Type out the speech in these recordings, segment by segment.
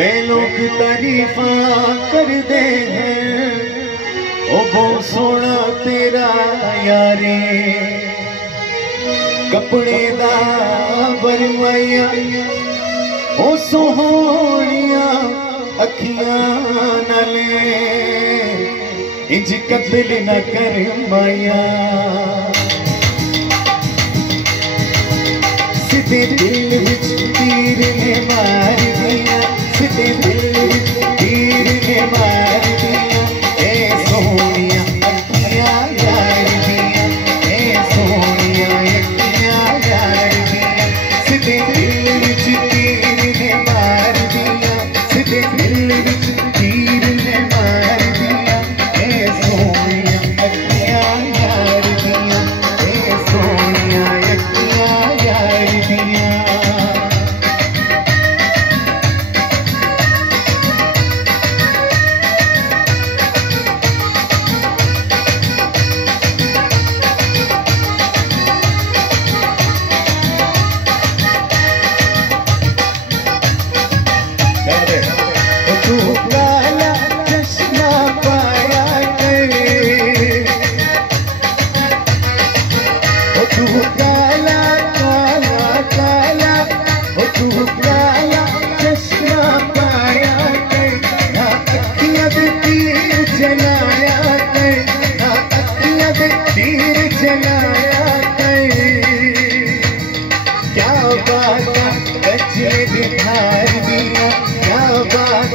कई लोग तारीफा कर दे हैं, ओ बहुत सोना तेरा यारे, कपड़े दा बरवाइया ओ सोहणिया अखियां नाले, इंज कतल न कर माया, सीधे दिल विच तीर ने मार दिया, सीधे दिल विच तीर ने मार दिया, ए सोहणिया अखियां यार दिया, ए सोहणिया अखियां यार दिया, सीधे दिल विच तीर ने मार दिया, सीधे दिल विच तीर ने मार दिया, ए सोहणिया अखियां यार दिया, ए सोहणिया अखियां यार दिया। तू काला चश्मा पाया करे, तू काला काला काला, तू काला चश्मा पाया करे, ना अखियां दे तीर चलाया करे, ना अखियां दे तीर चलाया करे, क्या बात बचले दिखार दिया, क्या बात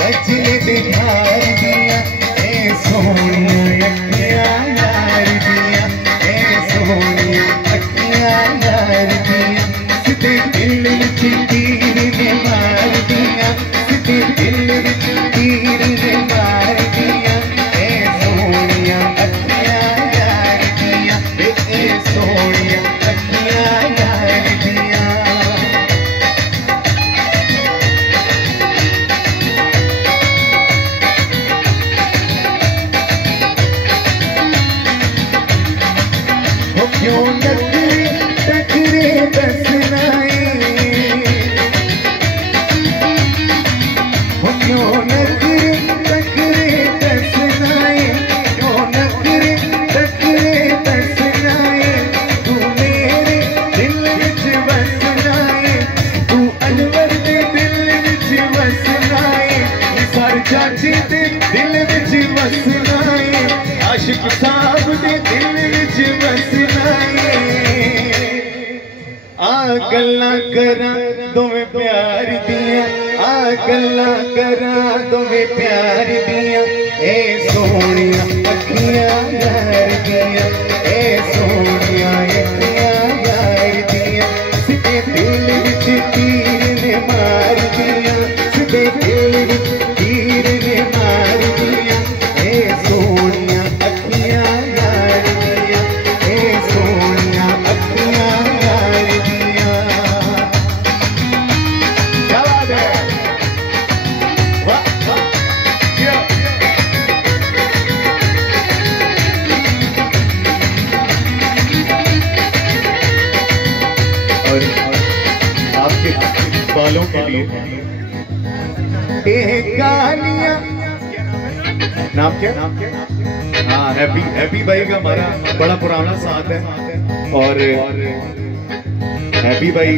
बचले दिखार दिया, ए सोहणिया अखियां यार दिया, ए सोहणिया अखियां यार दिया, सीधे दिल विच तीर ने मार दिया, सीधे दिल विच तीर ने मार दिया, ए सोहणिया अखियां यार दिया, ए सोहणिया अखियां यार दिया। क्यों नखरे टकरे दसनाए, क्यों नखरे टकरे दसनाए, क्यों नखरे टकरे दसनाए, तू मेरे दिल विच वसनाए, तू अनवर दे दिल विच वसनाए, निसार चाची दे दिल विच वसनाए, आशिक साहब दे दिल विच वसनाए, आ गल्लां करां दोवें प्यार दियां, आ गल्लां करां दोवें प्यार दियां, ए सोहणिया अखियां यार दियां, ए सोहणिया अखियां यार दियां, सीधे दिल विच तीर ने मार दिया, सीधे दिल विच तीर ने मार दिया, ए सोहणिया अखियां यार दियां, ए सोहणिया अखियां यार दियां। क्या बात है, वाह वाह, और आपके बालों के लिए गालियां, नाम क्या? हाँ, हैप्पी भाई का हमारा बड़ा पुराना साथ है, और हैप्पी भाई